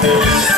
Thank you.